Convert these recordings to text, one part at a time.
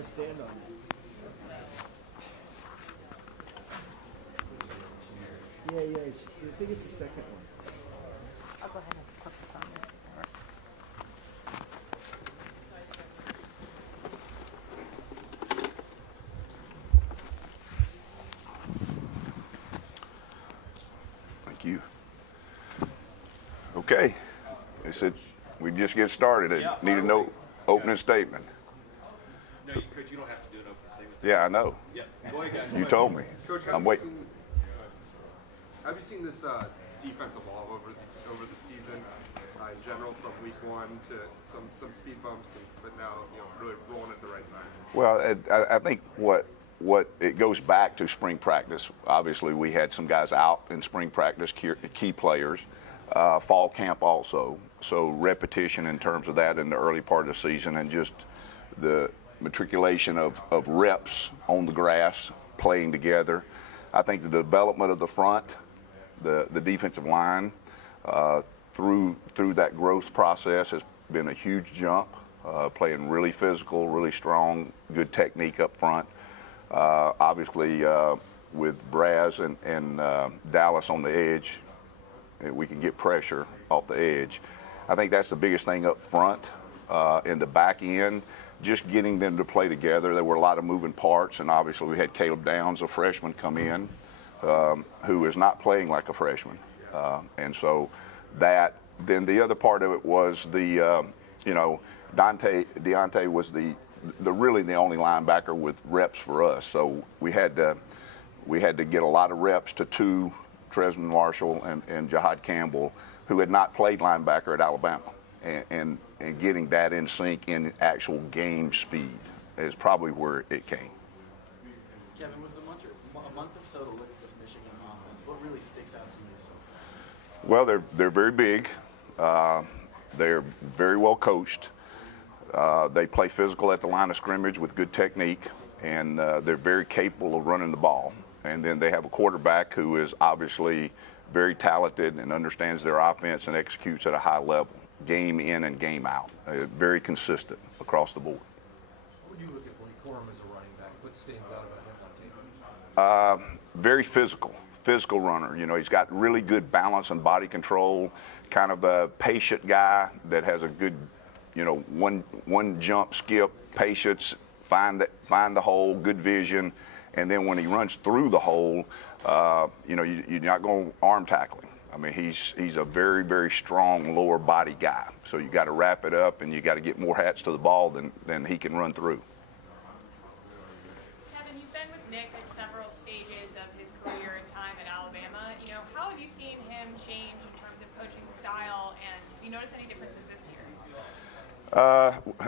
I stand on it? Yeah, I think it's the second one. I'll go ahead and put this on there. Thank you. Okay. They said we just get started. I need a no opening statement. No, Coach, you don't have to do an opening statement. Yeah, I know. Yeah, go ahead, guys. You told me. Coach, I'm waiting. Have you seen this defense evolve over the season in general, from week one to some speed bumps, but now really rolling at the right time? Well, I think what it goes back to spring practice. Obviously, we had some guys out in spring practice, key players. Fall camp also. So repetition in terms of that in the early part of the season, and just the matriculation of reps on the grass, playing together. I think the development of the front, the defensive line, through that growth process has been a huge jump. Playing really physical, really strong, good technique up front. Obviously, with Braz and Dallas on the edge, we can get pressure off the edge. I think that's the biggest thing up front. In the back end, just getting them to play together. There were a lot of moving parts, and obviously we had Caleb Downs, a freshman, come in, who is not playing like a freshman. And so that, then the other part of it was the, Deontay was the really the only linebacker with reps for us. So we had to get a lot of reps to two, Tresman Marshall and Jahad Campbell, who had not played linebacker at Alabama. And getting that in sync in actual game speed is probably where it came. Kevin, with a month or so to look at this Michigan offense, what really sticks out to you so far? Well, they're very big. They're very well coached. They play physical at the line of scrimmage with good technique, and they're very capable of running the ball. And then they have a quarterback who is obviously very talented and understands their offense and executes at a high level, game in and game out. Very consistent across the board. When you look at Blake Corum as a running back, what stands out about him on tape? Very physical runner. He's got really good balance and body control, kind of a patient guy that has a good, one jump, skip, patience, find the hole, good vision. And then when he runs through the hole, you're not going to arm tackle him. I mean, he's a very, very strong lower body guy. So you got to wrap it up, and you got to get more hats to the ball than he can run through. Kevin, you've been with Nick at several stages of his career and time at Alabama. How have you seen him change in terms of coaching style, and have you noticed any differences this year?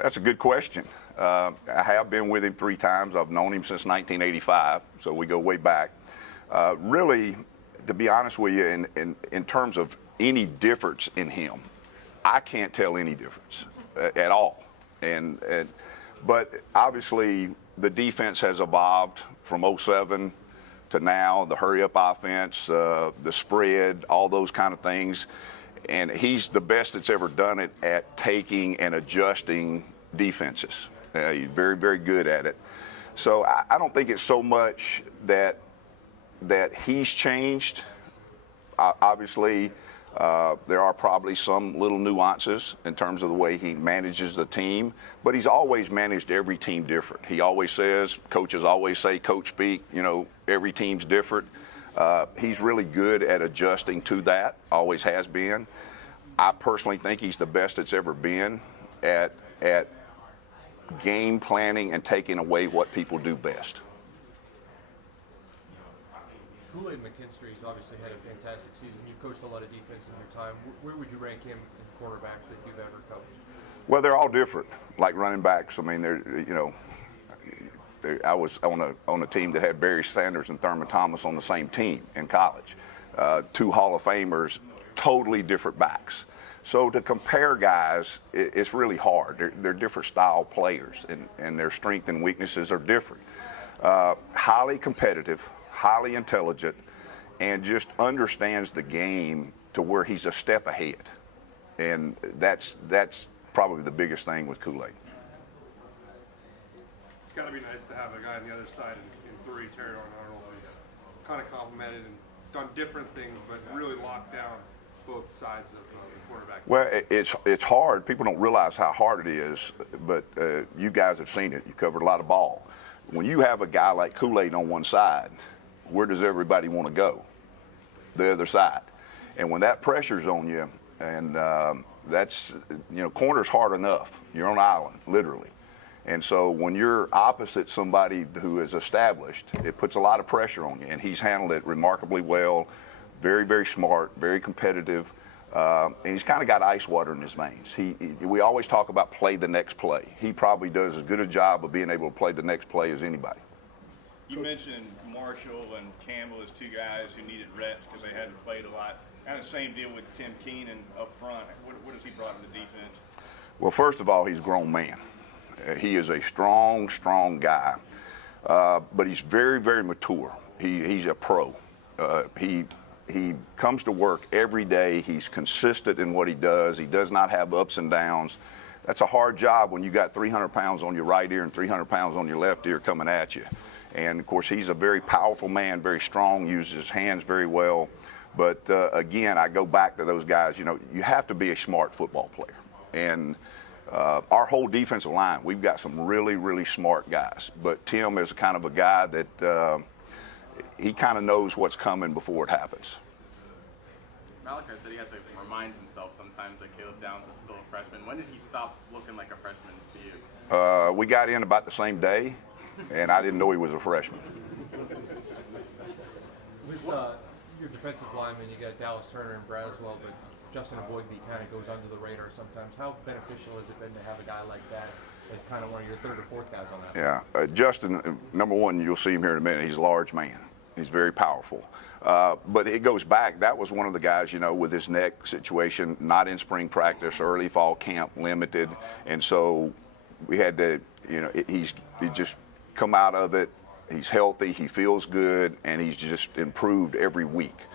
That's a good question. I have been with him 3 times. I've known him since 1985, so we go way back. Really, to be honest with you, in terms of any difference in him, I can't tell any difference at all. But obviously, the defense has evolved from 07 to now, the hurry-up offense, the spread, all those kind of things. And he's the best that's ever done it at taking and adjusting defenses. He's very, very good at it. So I don't think it's so much that he's changed. Obviously, there are probably some little nuances in terms of the way he manages the team, but he's always managed every team different. He always says, coaches always say, coach speak, every team's different. He's really good at adjusting to that, always has been. I personally think he's the best it's ever been at game planning and taking away what people do best. Kool-Aid McKinstry's obviously had a fantastic season. You've coached a lot of defense in your time. Where would you rank him in quarterbacks that you've ever coached? Well, they're all different, like running backs. I mean, I was on a team that had Barry Sanders and Thurman Thomas on the same team in college. 2 Hall of Famers, totally different backs. So to compare guys, it's really hard. They're different style players, and their strengths and weaknesses are different. Highly competitive, highly intelligent, and just understands the game to where he's a step ahead. And that's probably the biggest thing with Kool-Aid. it's got to be nice to have a guy on the other side in 3, Terry Arnold, who's kind of complimented and done different things, but really locked down both sides of the quarterback. Well, it's hard. People don't realize how hard it is, but you guys have seen it. You covered a lot of ball. When you have a guy like Kool-Aid on one side, where does everybody want to go? The other side. And when that pressure's on you, and that's, corner's hard enough. You're on an island, literally. And so when you're opposite somebody who is established, it puts a lot of pressure on you. And he's handled it remarkably well, very, very smart, very competitive. And he's kind of got ice water in his veins. We always talk about play the next play. He probably does as good a job of being able to play the next play as anybody. You mentioned Marshall and Campbell as 2 guys who needed reps because they hadn't played a lot. Kind of same deal with Tim Keenan up front. What has he brought to the defense? Well, first of all, he's a grown man. He is a strong, strong guy, but he's very, very mature. He's a pro. He comes to work every day. He's consistent in what he does. He does not have ups and downs. That's a hard job when you got 300 pounds on your right ear and 300 pounds on your left ear coming at you. And, of course, he's a very powerful man, very strong, uses his hands very well. But, again, I go back to those guys. You have to be a smart football player. And our whole defensive line, we've got some really, really smart guys. But Tim is kind of a guy that he kind of knows what's coming before it happens. Malachi said he had to remind himself sometimes that Caleb Downs is still a freshman. When did he stop looking like a freshman to you? We got in about the same day, and I didn't know he was a freshman. With your defensive linemen, you got Dallas Turner and Braswell, but Justin Avoigbe kind of goes under the radar sometimes. How beneficial has it been to have a guy like that as kind of one of your 3rd or 4th guys on that? Yeah, Justin, number one, you'll see him here in a minute. He's a large man. He's very powerful. But it goes back. That was one of the guys, with his neck situation, not in spring practice, early fall camp, limited. And so we had to, he just come out of it. He's healthy. He feels good. And he's just improved every week.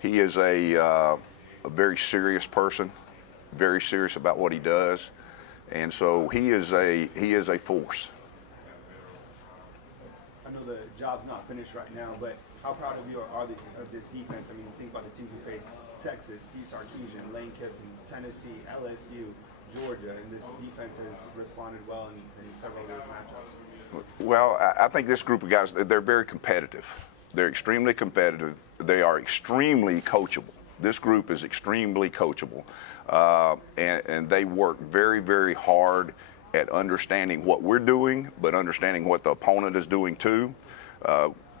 He is a very serious person, very serious about what he does. And so he is a force. I know the job's not finished right now, but how proud of you are of this defense? I mean, think about the teams who faced: Texas, Steve Sarkisian, Lane Kiffin, Tennessee, LSU, Georgia, and this defense has responded well in several of those matchups. Well, I think this group of guys, they're very competitive. They're extremely competitive. They are extremely coachable. This group is extremely coachable, and they work very, very hard at understanding what we're doing, but understanding what the opponent is doing too.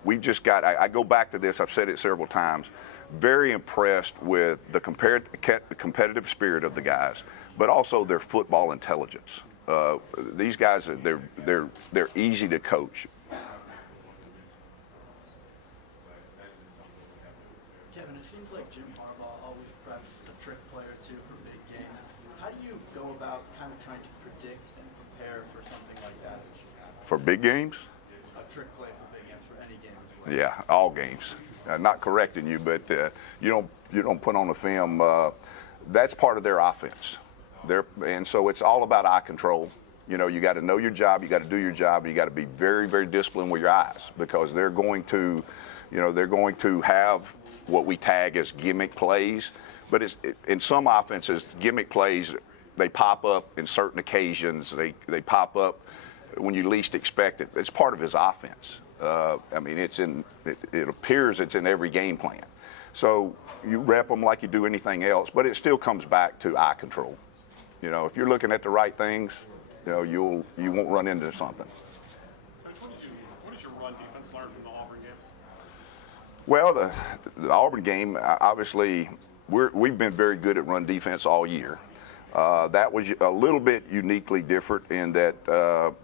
We've just got, I go back to this, I've said it several times, very impressed with the competitive spirit of the guys, but also their football intelligence. These guys, they're easy to coach. Kevin, it seems like Jim Harbaugh always preps a trick play or 2 for big games. How do you go about kind of trying to predict and prepare for something like that? For big games? A trick play for big games, for any game as well. Yeah, all games. Not correcting you, but you don't put on the film. That's part of their offense. And so it's all about eye control. You got to know your job, you got to do your job, and you got to be very, very disciplined with your eyes, because they're going to have what we tag as gimmick plays. But in some offenses, gimmick plays, they pop up in certain occasions. They pop up when you least expect it. It's part of his offense. I mean, it appears it's in every game plan. So you rep them like you do anything else, but it still comes back to eye control. If you're looking at the right things, you won't run into something. What did your run defense learn from the Auburn game? Well, the Auburn game, obviously, we've been very good at run defense all year. That was a little bit uniquely different in that,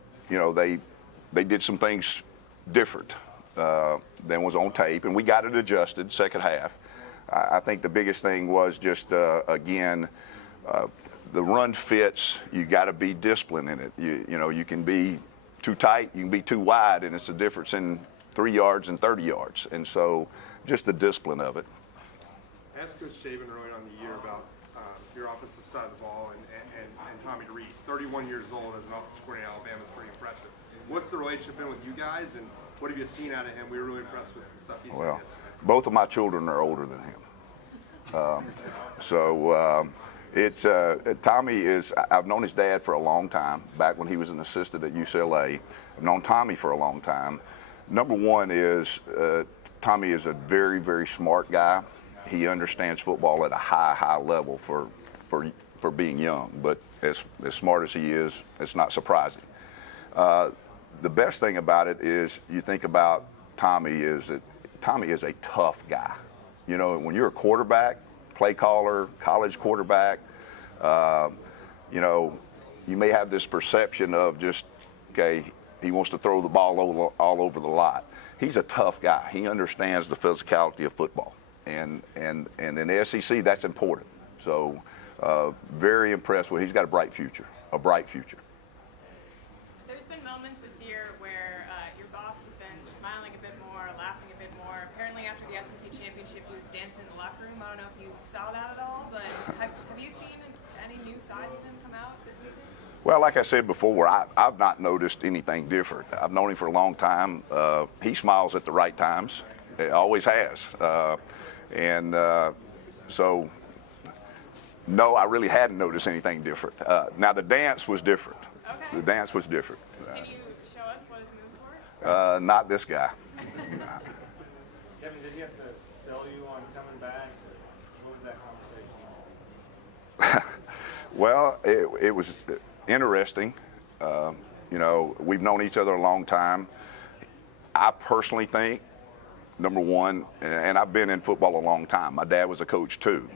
they did some things different than was on tape, and we got it adjusted second half. I think the biggest thing was just, again, the run fits. You got to be disciplined in it. You can be too tight, you can be too wide, and it's a difference in 3 yards and 30 yards. And so, just the discipline of it. Ask Coach Saban early on in the year about your offensive side of the ball, and Tommy Reese, 31 years old as an offensive coordinator at Alabama is pretty impressive. What's the relationship been with you guys, and what have you seen out of him? We were really impressed with the stuff he's seen yesterday. Both of my children are older than him. Tommy is, I've known his dad for a long time, back when he was an assistant at UCLA. I've known Tommy for a long time. Number one is, Tommy is a very, very smart guy. He understands football at a high level for being young, but as smart as he is, it's not surprising. The best thing about it is, you think about Tommy is that Tommy is a tough guy. You know, when you're a quarterback, play caller, college quarterback, you know, you may have this perception of just, okay, he wants to throw the ball all over the lot. He's a tough guy. He understands the physicality of football. And in the SEC, that's important. So very impressed with him. He's got a bright future, There's been moments this year where your boss has been smiling a bit more, laughing a bit more. Apparently after the SEC championship, he was dancing in the locker room. I don't know if you saw that at all, but have you seen any new sides of him come out this season? Well, like I said before, I've not noticed anything different. I've known him for a long time. He smiles at the right times. He always has. So, no, I really hadn't noticed anything different. Now, the dance was different. Okay. The dance was different. Can you show us what his moves were? Not this guy. Kevin, did he have to sell you on coming back? What was that conversation like? Well, it was interesting. You know, we've known each other a long time. I personally think, number one, and I've been in football a long time. My dad was a coach too.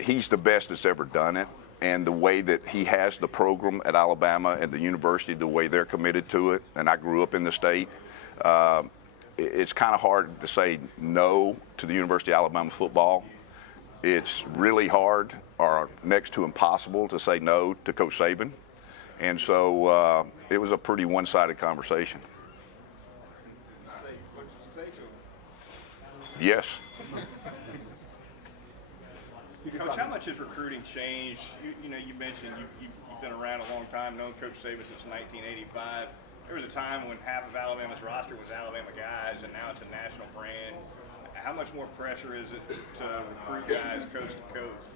He's the best that's ever done it. And the way that he has the program at Alabama and the university, the way they're committed to it, and I grew up in the state, it's kind of hard to say no to the University of Alabama football. It's really hard, or next to impossible, to say no to Coach Saban. And so it was a pretty one-sided conversation. What did you say to him? Yes. Coach, how much has recruiting changed? You know, you mentioned you've been around a long time, known Coach Saban since 1985. There was a time when half of Alabama's roster was Alabama guys, and now it's a national brand. How much more pressure is it to recruit guys coast to coast?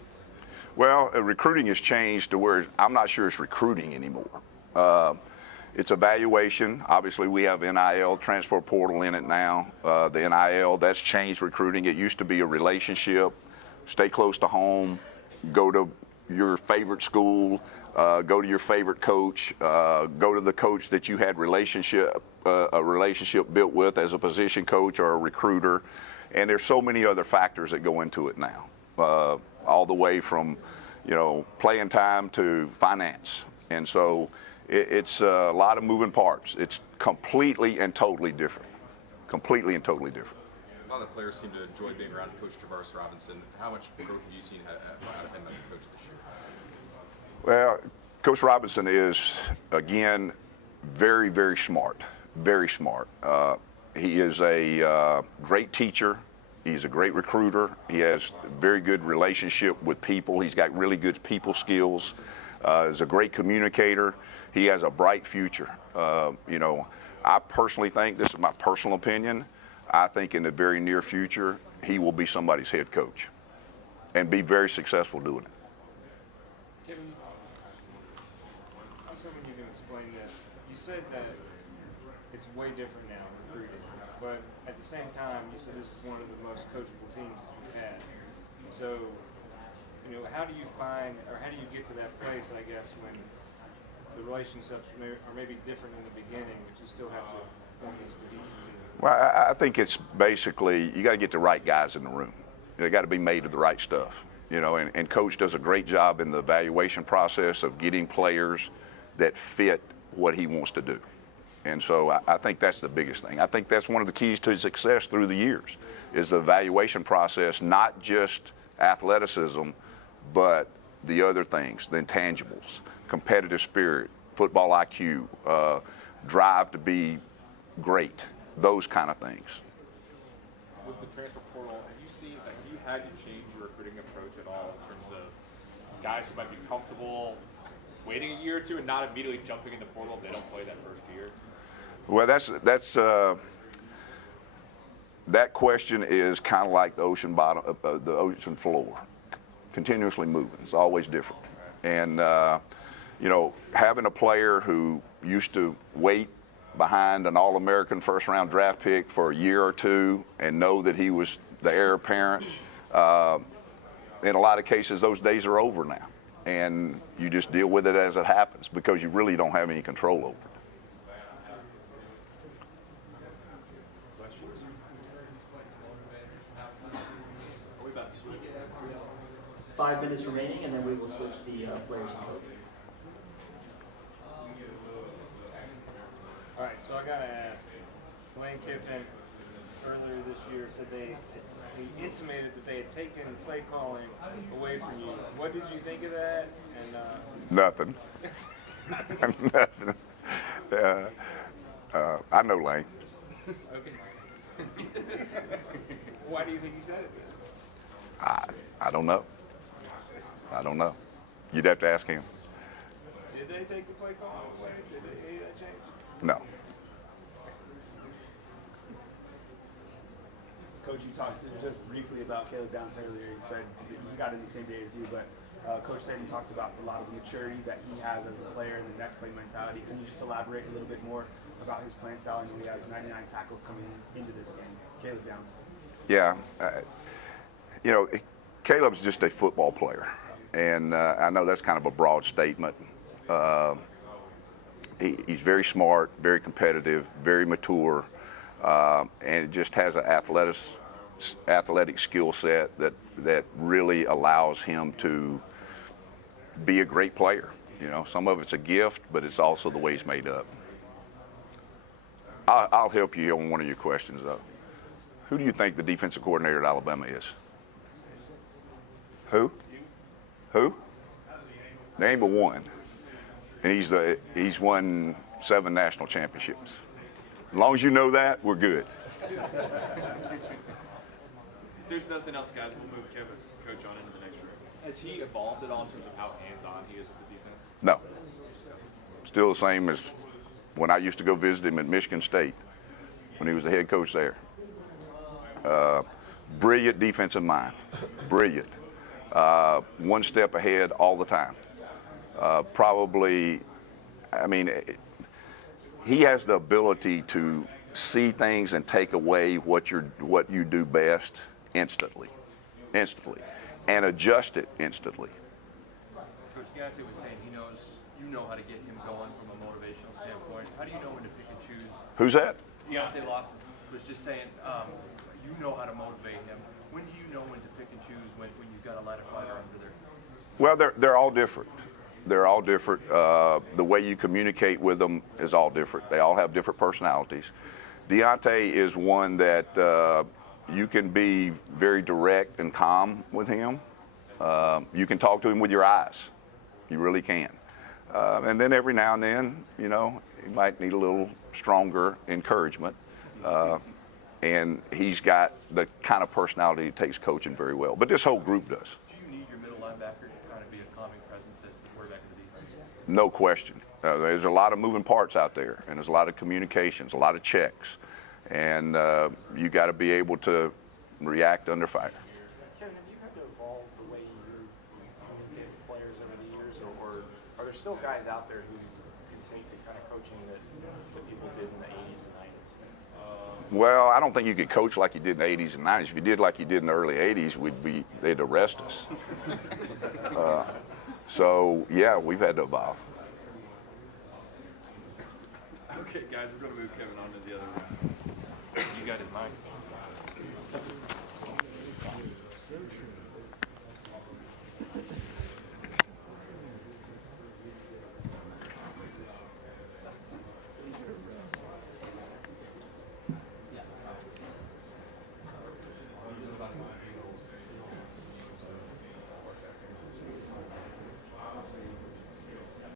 Well, recruiting has changed to where I'm not sure it's recruiting anymore. It's evaluation. Obviously, we have NIL, transfer portal in it now. The NIL, that's changed recruiting. It used to be a relationship. Stay close to home, go to your favorite school, go to your favorite coach, go to the coach that you had a relationship built with as a position coach or a recruiter. And there's so many other factors that go into it now, all the way from, you know, playing time to finance. And so it's a lot of moving parts. It's completely and totally different. Completely and totally different. A lot of players seem to enjoy being around Coach Travaris Robinson. How much growth have you seen out of him as a coach this year? Well, Coach Robinson is, again, very, very smart. Very smart. He is a great teacher. He's a great recruiter. He has a very good relationship with people. He's got really good people skills. He's a great communicator. He has a bright future. You know, I personally think, this is my personal opinion, I think in the very near future, he will be somebody's head coach and be very successful doing it. Kevin, I was hoping you can explain this. You said that it's way different now, recruiting, but at the same time, you said this is one of the most coachable teams that you've had. So, you know, how do you find, or how do you get to that place, I guess, when the relationships are maybe different in the beginning, but you still have to form this cohesive team? Well, I think it's basically, you got to get the right guys in the room. They got to be made of the right stuff, you know, and Coach does a great job in the evaluation process of getting players that fit what he wants to do. And so I think that's the biggest thing. I think that's one of the keys to his success through the years, is the evaluation process, not just athleticism, but the other things, the intangibles, competitive spirit, football IQ, drive to be great. Those kind of things. With the transfer portal, have you had to change your recruiting approach at all in terms of guys who might be comfortable waiting a year or two and not immediately jumping in the portal if they don't play that first year? Well, that question is kind of like the ocean bottom, the ocean floor, continuously moving. It's always different. And having a player who used to wait behind an All-American first-round draft pick for a year or two and know that he was the heir apparent, in a lot of cases, those days are over now. And you just deal with it as it happens because you really don't have any control over it. 5 minutes remaining, and then we will switch the players and coach. All right, so I gotta ask. Lane Kiffin earlier this year said he intimated that they had taken play calling away from you. What did you think of that? And Nothing. Nothing. I know Lane. Okay. Why do you think he said it? I don't know. I don't know. You'd have to ask him. Did they take the play call away? Did they that change? No. Coach, you talked just briefly about Caleb Downs earlier. You said he got in the same day as you, but Coach Saban talks about a lot of maturity that he has as a player and the next play mentality. Can you just elaborate a little bit more about his playing style? I know he has 99 tackles coming into this game. Caleb Downs. Yeah. Caleb's just a football player. And I know that's kind of a broad statement. He's very smart, very competitive, very mature, and just has an athletic skill set that really allows him to be a great player. Some of it's a gift, but it's also the way he's made up. I'll help you on one of your questions, though. Who do you think the defensive coordinator at Alabama is? Who? Name but one. And he's won 7 national championships. As long as you know that, we're good. If there's nothing else, guys, we'll move Coach on into the next room. Has he evolved at all in terms of how hands-on he is with the defense? No. Still the same as when I used to go visit him at Michigan State when he was the head coach there. Brilliant defensive mind. Brilliant. One step ahead all the time. He has the ability to see things and take away what you do best instantly, and adjust it instantly. Coach Deontay was saying you know how to get him going from a motivational standpoint. How do you know when to pick and choose? Who's that? Deontay Lawson was just saying you know how to motivate him. When do you know when to pick and choose when you've got a lighter fighter under there? Well, they're all different. They're all different. The way you communicate with them is all different. They all have different personalities. Deontay is one that you can be very direct and calm with him. You can talk to him with your eyes. You really can. And then every now and then, he might need a little stronger encouragement. And he's got the kind of personality that takes coaching very well. But this whole group does. Do you need your middle linebacker to kind of be a calming presence as the quarterback of the defense? No question. There's a lot of moving parts out there, and there's a lot of communications, a lot of checks. And you got to be able to react under fire. Kevin, have you had to evolve the way you communicate with players over the years, or are there still guys out there who can take the kind of coaching that people did in the 80s and 90s? Well, I don't think you could coach like you did in the 80s and 90s. If you did like you did in the early 80s, they'd arrest us. So, yeah, we've had to evolve. Okay, guys, we're going to move Kevin on to the other room.